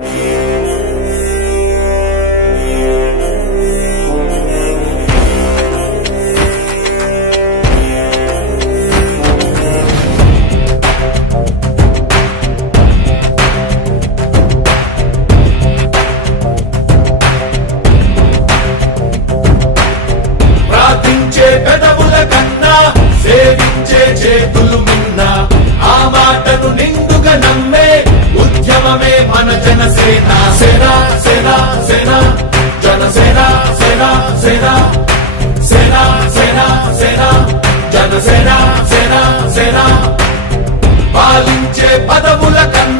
Yeah. ఉద్యమమే మన జనసేన సేన సేన సేన జనసేన సేన సేన సేన సేన సేన జనసేన సేన సేన. పాలించే పదవుల కన్నా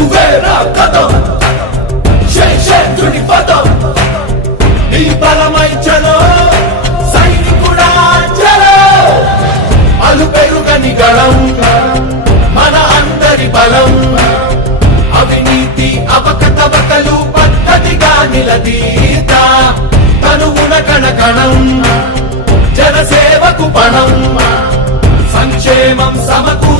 చెక్కువేరా కథం శేషేంద్రుడి పదం నీ బలమై చలో సైనికుడా చలో అలు పెరుగని గళం మన అందరి బలం అవినీతి అవకతవకలు పద్ధతిగా నిలదీత తనువున కణకణం జనసేవకు పణం సంక్షేమం సమకూర్చేలా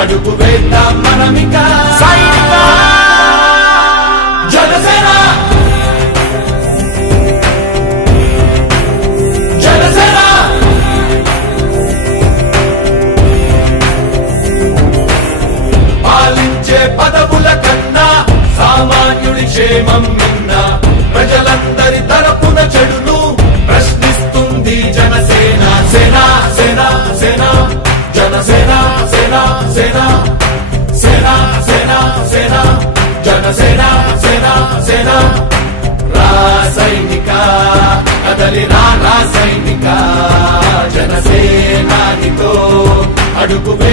అడుగు వేద్దాం మనం జనసేన సేన సేన రాసైనిక కదలి రా రాసైనిక జనసేనానితో అడుగు వే